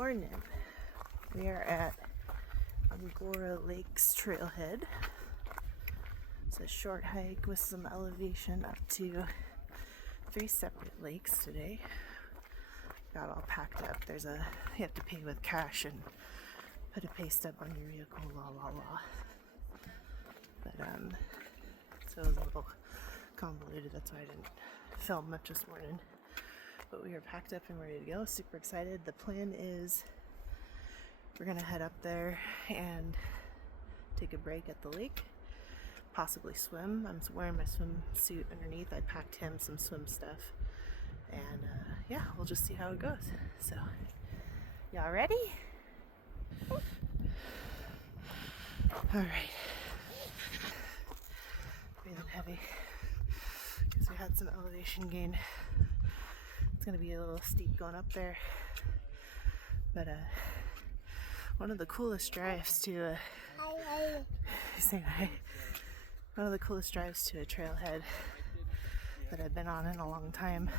morning. We are at Angora Lakes Trailhead. It's a short hike with some elevation up to 3 separate lakes today. Got all packed up. You have to pay with cash and put a pay stub on your vehicle, la. But so it was a little convoluted, that's why I didn't film much this morning. But we are packed up and ready to go, super excited. The plan is we're gonna head up there and take a break at the lake, possibly swim. I'm wearing my swimsuit underneath. I packed him some swim stuff, and yeah, we'll just see how it goes. So, y'all ready? All right. Breathing heavy because we had some elevation gain. It's gonna be a little steep going up there, but one of the coolest drives to saying hi. One of the coolest drives to a trailhead that I've been on in a long time.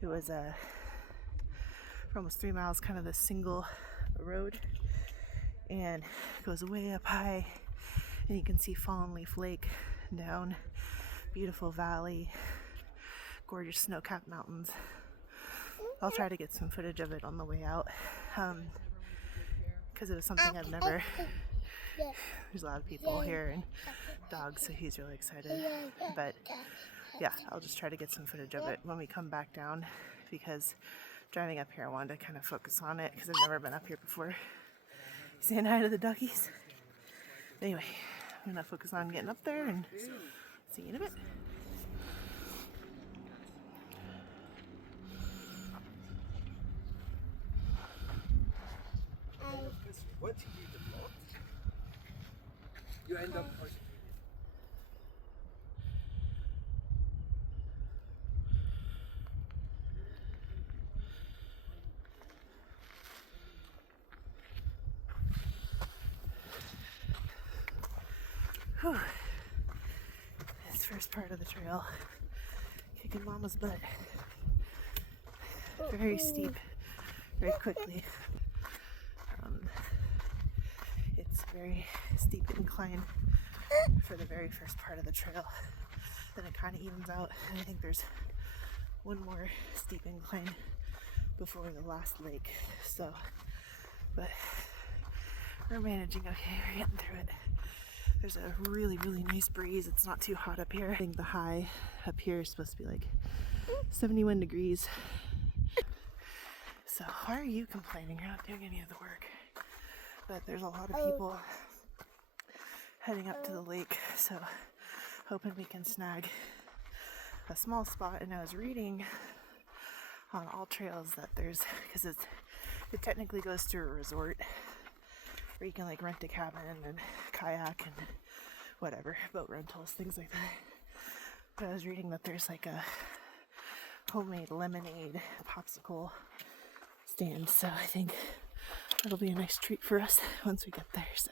It was for almost 3 miles, kind of this single road, and it goes way up high, and you can see Fallen Leaf Lake down, beautiful valley, gorgeous snow-capped mountains. I'll try to get some footage of it on the way out, because it was something I've never. There's a lot of people here and dogs, so he's really excited. But yeah, I'll just try to get some footage of it when we come back down, because driving up here I wanted to kind of focus on it because I've never been up here before. Saying hi to the duckies. Anyway, I'm gonna focus on getting up there and see you in a bit. What you eat a lot, you end up Whew. This first part of the trail, kicking mama's butt. Very steep, very quickly. It's a very steep incline for the very first part of the trail. Then it kind of evens out, and I think there's one more steep incline before the last lake. So, but we're managing okay, we're getting through it. There's a really nice breeze. It's not too hot up here. I think the high up here is supposed to be like 71 degrees. So why are you complaining? You're not doing any of the work. But there's a lot of people heading up to the lake, so hoping we can snag a small spot. And I was reading on All Trails that there's, because it technically goes through a resort where you can like rent a cabin and kayak and whatever, boat rentals, things like that. But I was reading that there's like a homemade lemonade popsicle stand, so I think that'll be a nice treat for us once we get there. So,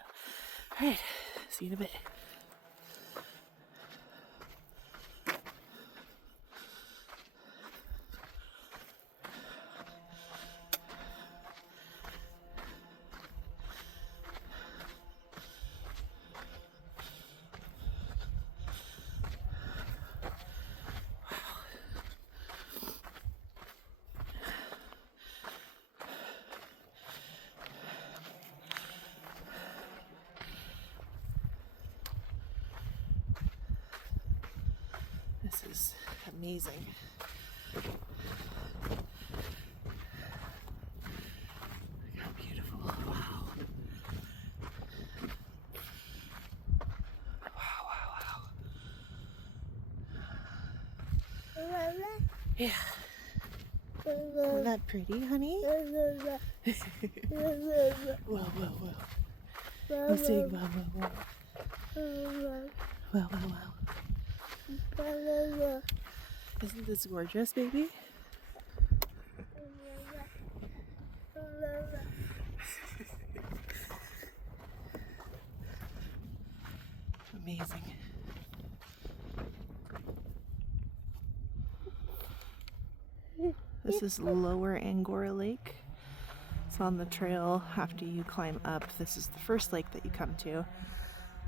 alright, see you in a bit. This is amazing. Look how beautiful. Wow. Yeah. Isn't that pretty, honey? Whoa. I'm saying wow. Wow. Isn't this gorgeous, baby? Amazing. This is Lower Angora Lake. So on the trail, after you climb up, this is the first lake that you come to.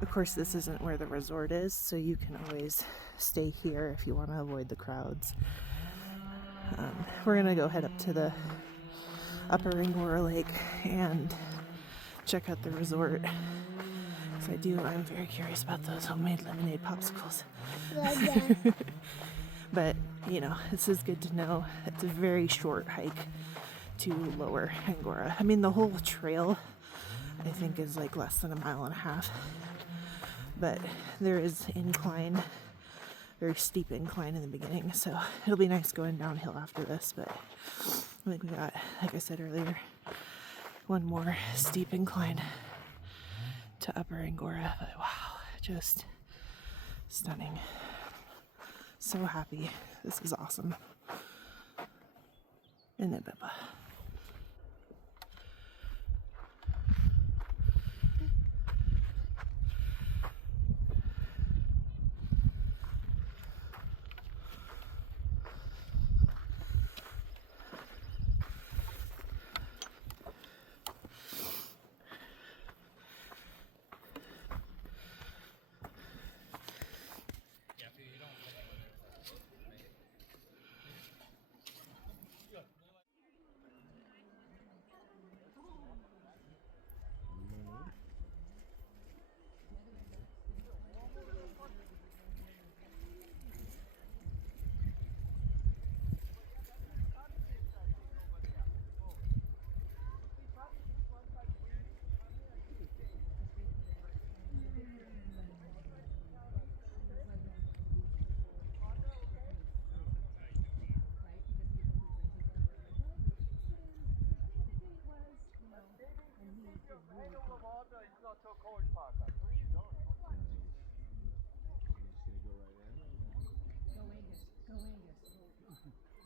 Of course, this isn't where the resort is, so you can always stay here if you want to avoid the crowds. We're gonna go head up to the upper Angora Lake and check out the resort. So I'm very curious about those homemade lemonade popsicles. But, you know, this is good to know. It's a very short hike to lower Angora. I mean, the whole trail, I think, is like less than a mile and a half. But there is incline, very steep incline in the beginning. So it'll be nice going downhill after this. But I think we got, like I said earlier, one more steep incline to upper Angora. But wow, just stunning. So happy. This is awesome. Isn't it, Bubba?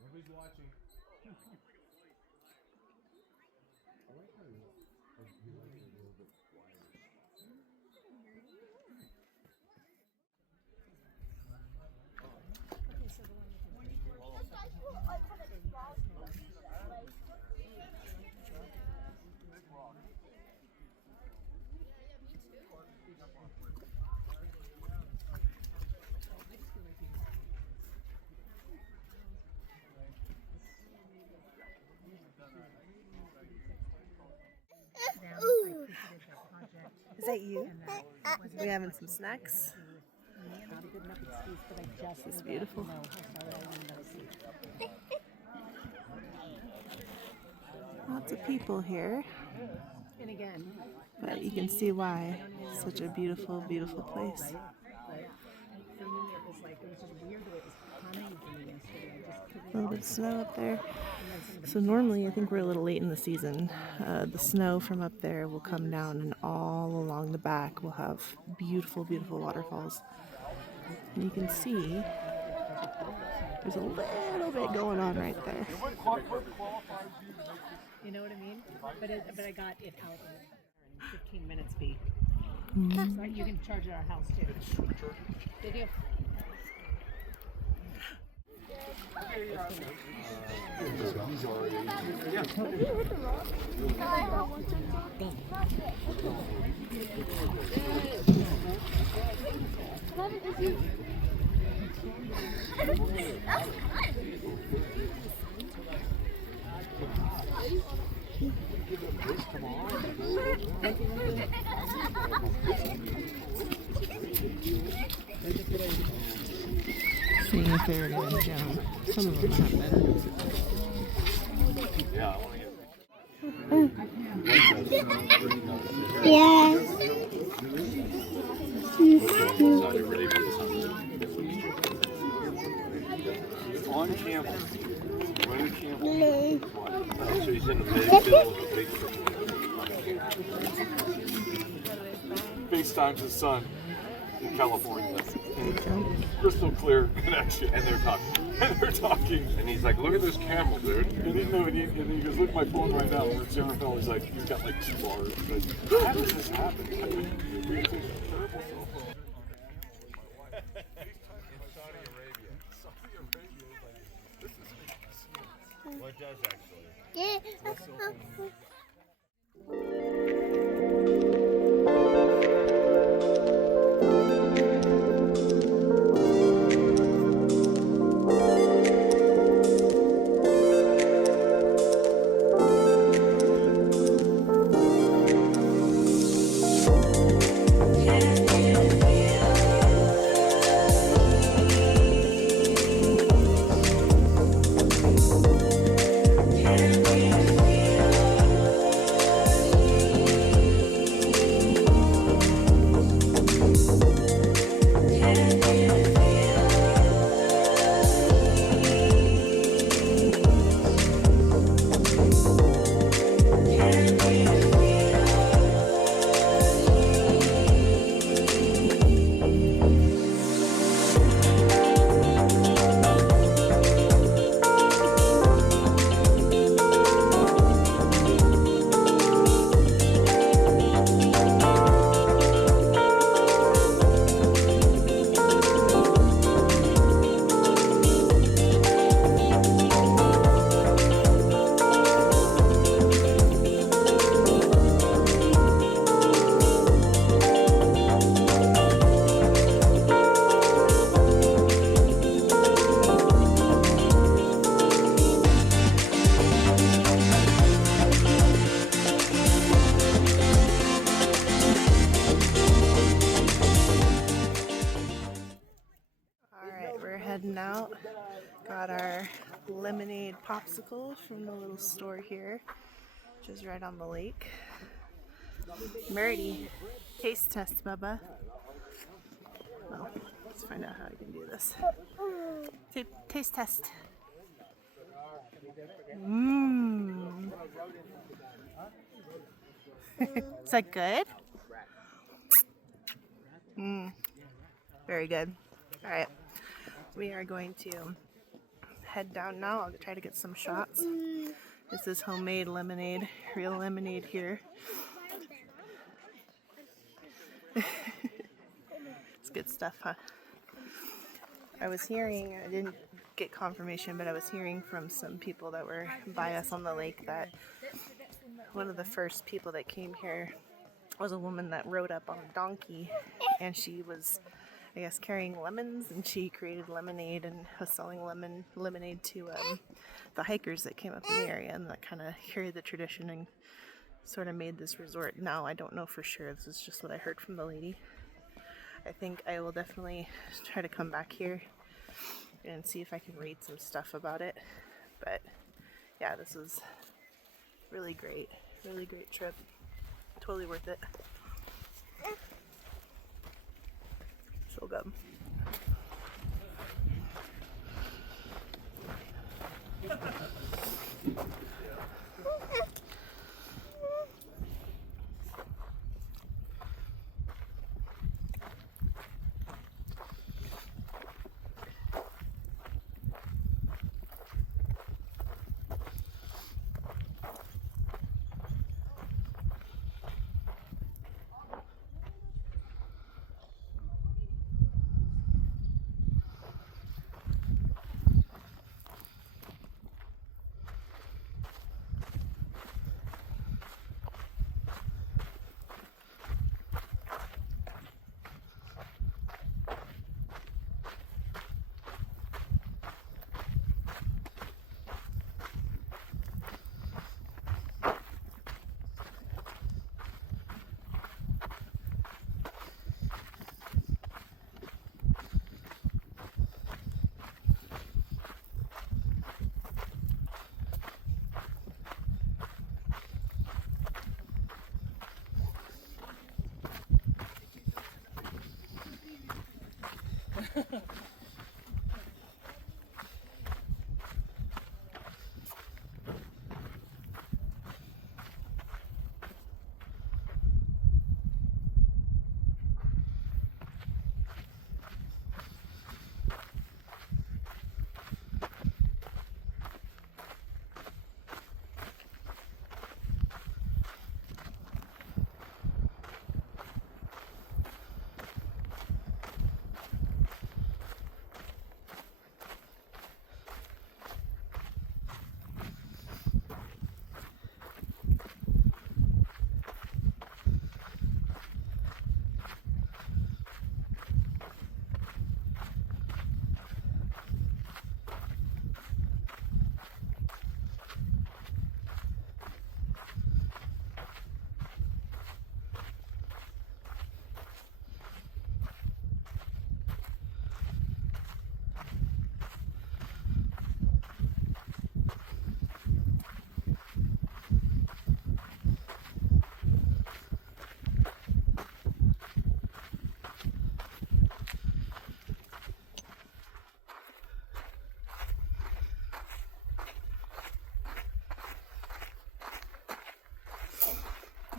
Nobody's watching. Is that you? We having some snacks? This is beautiful. Lots of people here. But you can see why. It's such a beautiful, beautiful place. A little bit of snow up there. So normally I think we're a little late in the season. The snow from up there will come down, and all along the back we'll have beautiful, beautiful waterfalls. And you can see there's a little bit going on right there. You know what I mean? But I got it out in 15 minutes fee. Mm-hmm. So you can charge at our house too. Did you? Seeing if they're going to jump. Some of them have better. Yes. On camel. Running camel. So he's in the middle of a big FaceTimes his son in California. Crystal clear connection. And they're talking. And he's like, look at this camel, dude. And he goes, look at my phone right now. And Sarah fell, he's like, he's got like 2 bars. Like, how does this happen? In Saudi Arabia. Saudi Arabia is like, this is what it does actually. Heading out. Got our lemonade popsicle from the little store here, which is right on the lake. Merity, taste test, Bubba. Well, let's find out how I can do this. Taste test. Mmm. Is that good? Mmm. Very good. All right. We are going to head down now. I'll try to get some shots. This is homemade lemonade, real lemonade here. It's good stuff, huh? I was hearing, I didn't get confirmation, but I was hearing from some people that were by us on the lake that one of the first people that came here was a woman that rode up on a donkey, and she was, I guess, carrying lemons, and she created lemonade and was selling lemonade to the hikers that came up in the area, and that kind of carried the tradition and sort of made this resort. Now, I don't know for sure. This is just what I heard from the lady. I think I will definitely try to come back here and see if I can read some stuff about it. But yeah, this is really great trip. Totally worth it. So good.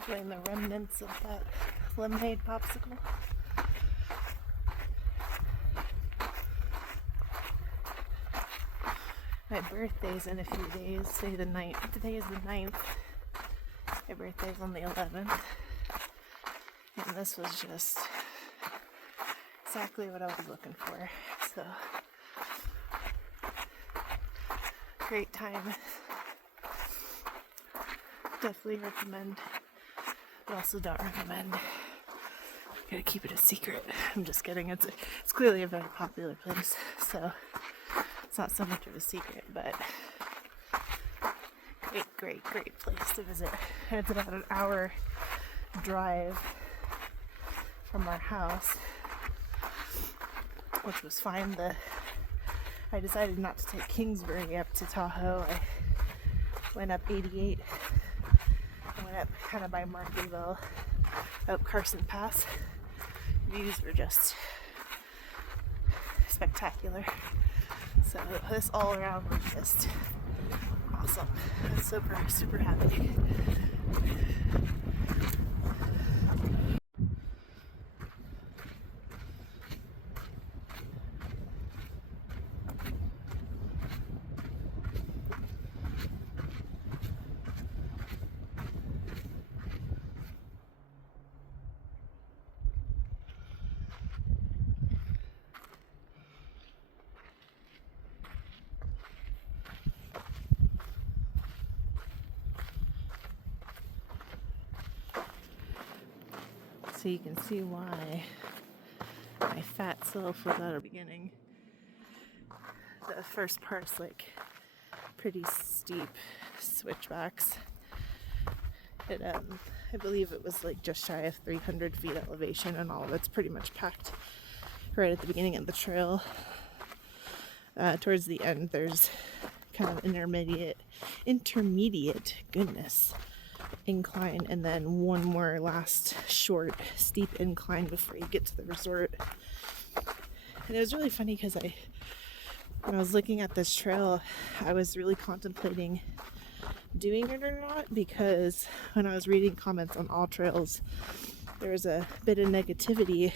Enjoying the remnants of that lemonade popsicle. My birthday's in a few days. Today is the 9th. My birthday's on the 11th. And this was just exactly what I was looking for. So, great time. Definitely recommend, but also don't recommend. Gotta keep it a secret. I'm just kidding. It's clearly a very popular place, so it's not so much of a secret, but great place to visit. And it's about an hour drive from our house, which was fine. I decided not to take Kingsbury up to Tahoe. I went up 88. I went up kind of by Margaryville, up Carson Pass. Views were just spectacular. So this all around was just awesome. I was super happy. So you can see why my fat self was at the beginning. The first part's like pretty steep switchbacks. I believe it was like just shy of 300 feet elevation, and all of it's pretty much packed right at the beginning of the trail. Towards the end, there's kind of intermediate incline, and then one more last short steep incline before you get to the resort. And it was really funny because when I was looking at this trail, I was really contemplating doing it or not, because when I was reading comments on all trails, there was a bit of negativity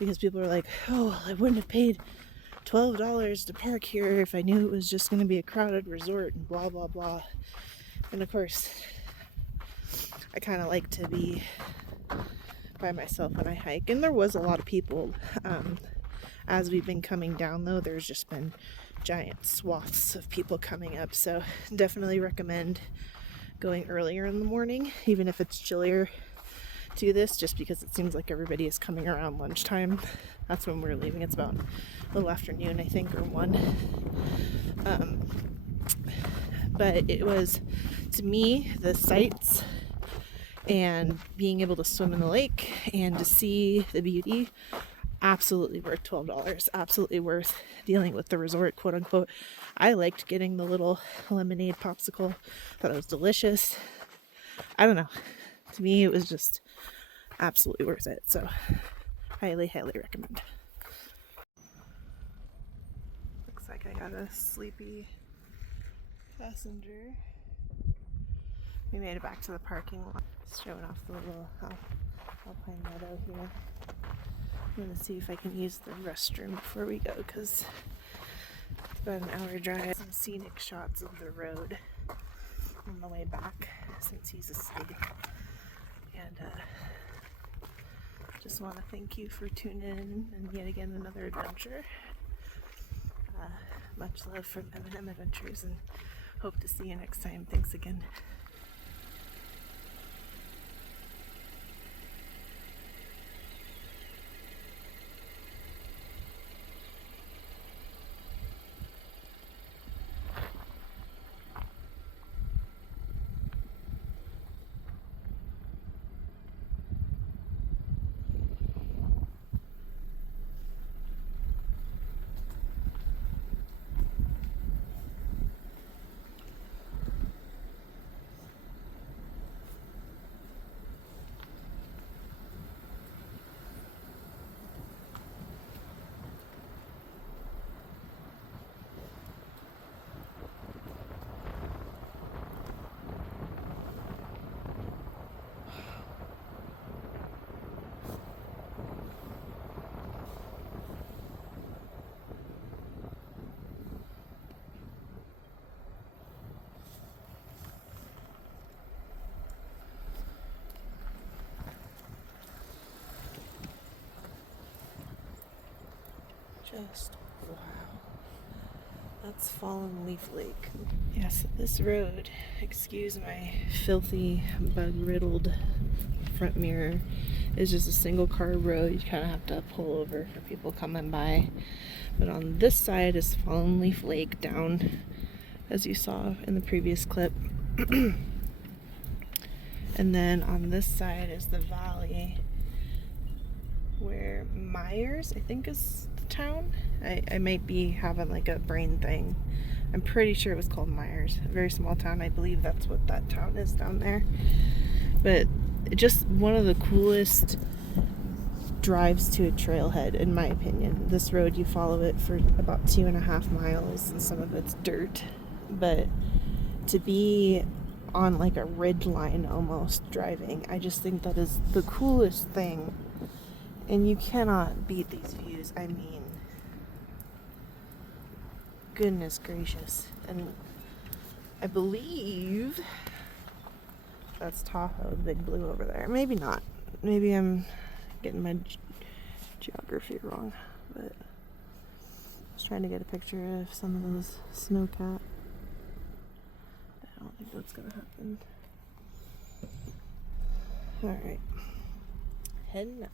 because people were like, oh, I wouldn't have paid $12 to park here if I knew it was just going to be a crowded resort and blah blah blah. And of course, I kind of like to be by myself when I hike, and there was a lot of people. As we've been coming down, though, there's just been giant swaths of people coming up, so definitely recommend going earlier in the morning, even if it's chillier. Do this just because it seems like everybody is coming around lunchtime. That's when we're leaving. It's about a little afternoon, I think, or 1. But it was, to me, the sights and being able to swim in the lake and to see the beauty, absolutely worth $12. Absolutely worth dealing with the resort, quote unquote. I liked getting the little lemonade popsicle. Thought it was delicious. I don't know. To me, it was just absolutely worth it. So, highly recommend. Looks like I got a sleepy passenger. We made it back to the parking lot. Just showing off the little alpine meadow here. I'm gonna see if I can use the restroom before we go, because it's about an hour drive. Some scenic shots of the road on the way back since he's asleep. And just want to thank you for tuning in and yet again another adventure. Much love from M&M Adventures, and hope to see you next time. Thanks again. Just wow. That's Fallen Leaf Lake. Yeah, so this road, excuse my filthy, bug-riddled front mirror, is just a single car road. You kind of have to pull over for people coming by. But on this side is Fallen Leaf Lake down, as you saw in the previous clip. And then on this side is the valley where Myers, I think, is the town. I might be having like a brain thing. I'm pretty sure it was called Myers. A very small town. I believe that's what that town is down there. But just one of the coolest drives to a trailhead, in my opinion. This road, you follow it for about 2.5 miles, and some of it's dirt. But to be on like a ridge line almost driving, I just think that is the coolest thing. And you cannot beat these views. I mean, goodness gracious. And I believe that's Tahoe, the big blue over there. Maybe not. Maybe I'm getting my geography wrong. But I was trying to get a picture of some of those snowcat. I don't think that's gonna happen. Alright. Heading out.